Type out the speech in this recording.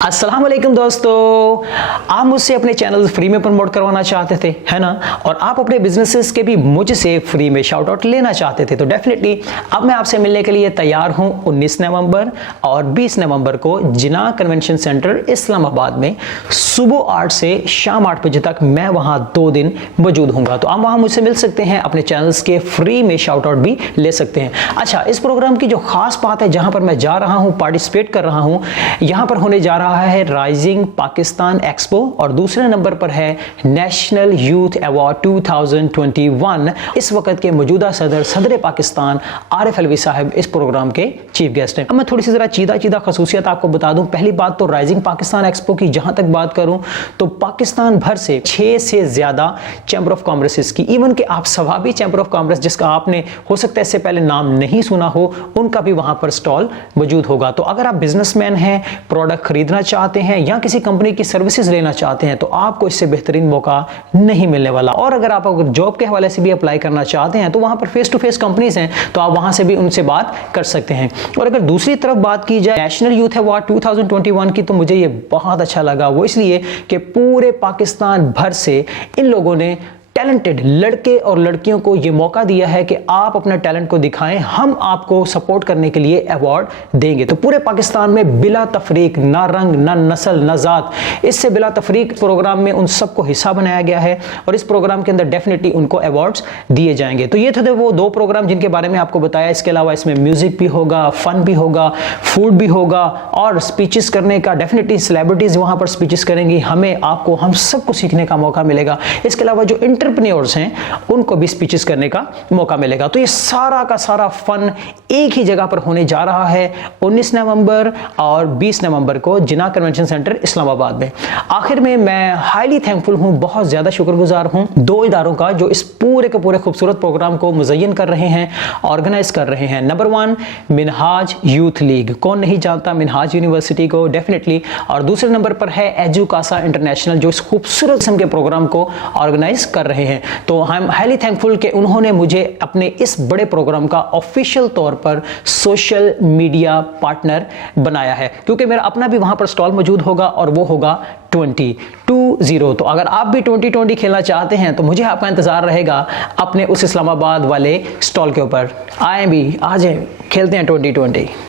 अस्सलाम वालेकुम दोस्तों, आप मुझसे अपने चैनल फ्री में प्रमोट करवाना चाहते थे, है ना। और आप अपने बिजनेसेस के भी मुझसे फ्री में शाउट आउट लेना चाहते थे, तो डेफिनेटली अब मैं आपसे मिलने के लिए तैयार हूं 19 नवंबर और 20 नवंबर को जिना कन्वेंशन सेंटर इस्लामाबाद में सुबह 8 से शाम 8 बजे तक मैं वहां 2 दिन मौजूद हूँगा। तो आप वहां मुझसे मिल सकते हैं, अपने चैनल्स के फ्री में शाउट आउट भी ले सकते हैं। अच्छा, इस प्रोग्राम की जो खास बात है, जहां पर मैं जा रहा हूं, पार्टिसिपेट कर रहा हूं, यहां पर होने जा रहा है राइजिंग पाकिस्तान एक्सपो और दूसरे नंबर पर है नेशनल यूथ अवार्ड 2021। इस वक्त के मौजूदा सदर पाकिस्तान आरिफ अलवी साहब इस प्रोग्राम के चीफ गेस्ट हैं। अब मैं थोड़ी सी जरा चीदा खसूसियत आपको बता दूं। पहली बात तो राइजिंग पाकिस्तान एक्सपो की जहां तक बात करूं तो पाकिस्तान भर से 6 से ज्यादा चैंबर ऑफ कॉमर्स की, इवन के आप सवाबी चैंबर ऑफ कॉमर्स जिसका आपने हो सकता है इससे पहले नाम नहीं सुना हो, उनका भी वहां पर स्टॉल मौजूद होगा। तो अगर आप बिजनेसमैन हैं, प्रोडक्ट खरीदना चाहते हैं या किसी कंपनी की सर्विसेज लेना चाहते हैं, तो आपको इससे बेहतरीन मौका नहीं मिलने वाला। और अगर आप जॉब के हवाले से भी अप्लाई करना चाहते हैं तो वहां पर फेस टू फेस कंपनीज हैं, तो आप वहां से भी उनसे बात कर सकते हैं। और अगर दूसरी तरफ बात की जाए नेशनल यूथ अवार्ड 2021 की, तो मुझे ये बहुत अच्छा लगा। वो इसलिए कि पूरे पाकिस्तान भर से इन लोगों ने टैलेंटेड लड़के और लड़कियों को यह मौका दिया है कि आप अपना टैलेंट को दिखाएं, हम आपको सपोर्ट करने के लिए अवार्ड देंगे। तो पूरे पाकिस्तान में बिला तफरीक, ना रंग, ना नस्ल, ना जात, इससे बिला तफरीक प्रोग्राम में उन सबको हिस्सा बनाया गया है और इस प्रोग्राम के अंदर डेफिनेटली उनको अवार्ड्स दिए जाएंगे। तो ये थे वो 2 प्रोग्राम जिनके बारे में आपको बताया। इसके अलावा इसमें म्यूजिक भी होगा, फन भी होगा, फूड भी होगा और स्पीचेस करने का, डेफिनेटली सेलिब्रिटीज वहां पर स्पीचेस करेंगी, हमें, आपको, हम सबको सीखने का मौका मिलेगा। इसके अलावा जो एंटरप्रेन्योर्स हैं उनको भी स्पीचेस करने का मौका मिलेगा। तो ये सारा का सारा फन एक ही जगह पर होने जा रहा है 19 नवंबर और 20 नवंबर को जिना कन्वेंशन सेंटर इस्लामाबाद में। आखिर में मैं हाईली थैंकफुल हूं, बहुत ज्यादा शुक्रगुजार हूं 2 इदारों का जो इस पूरे के पूरे खूबसूरत प्रोग्राम को मुज़य्यन कर रहे हैं, ऑर्गेनाइज कर रहे हैं। नंबर 1 मिनहाज यूथ लीग, कौन नहीं जानता मिनहाज यूनिवर्सिटी को, डेफिनेटली। और दूसरे नंबर पर है एजुकासा इंटरनेशनल, जो इस खूबसूरत किस्म के प्रोग्राम को ऑर्गेनाइज कर रहे हैं। तो आई एम हाईली थैंकफुल कि उन्होंने मुझे अपने इस बड़े प्रोग्राम का ऑफिशियल तौर पर सोशल मीडिया पार्टनर बनाया है, क्योंकि मेरा अपना भी वहां पर स्टॉल मौजूद होगा और वो होगा 2020। तो अगर आप भी 2020 खेलना चाहते हैं तो मुझे आपका इंतजार रहेगा अपने उस इस्लामाबाद वाले स्टॉल के ऊपर। आए भी, आ जाए, खेलते हैं 2020।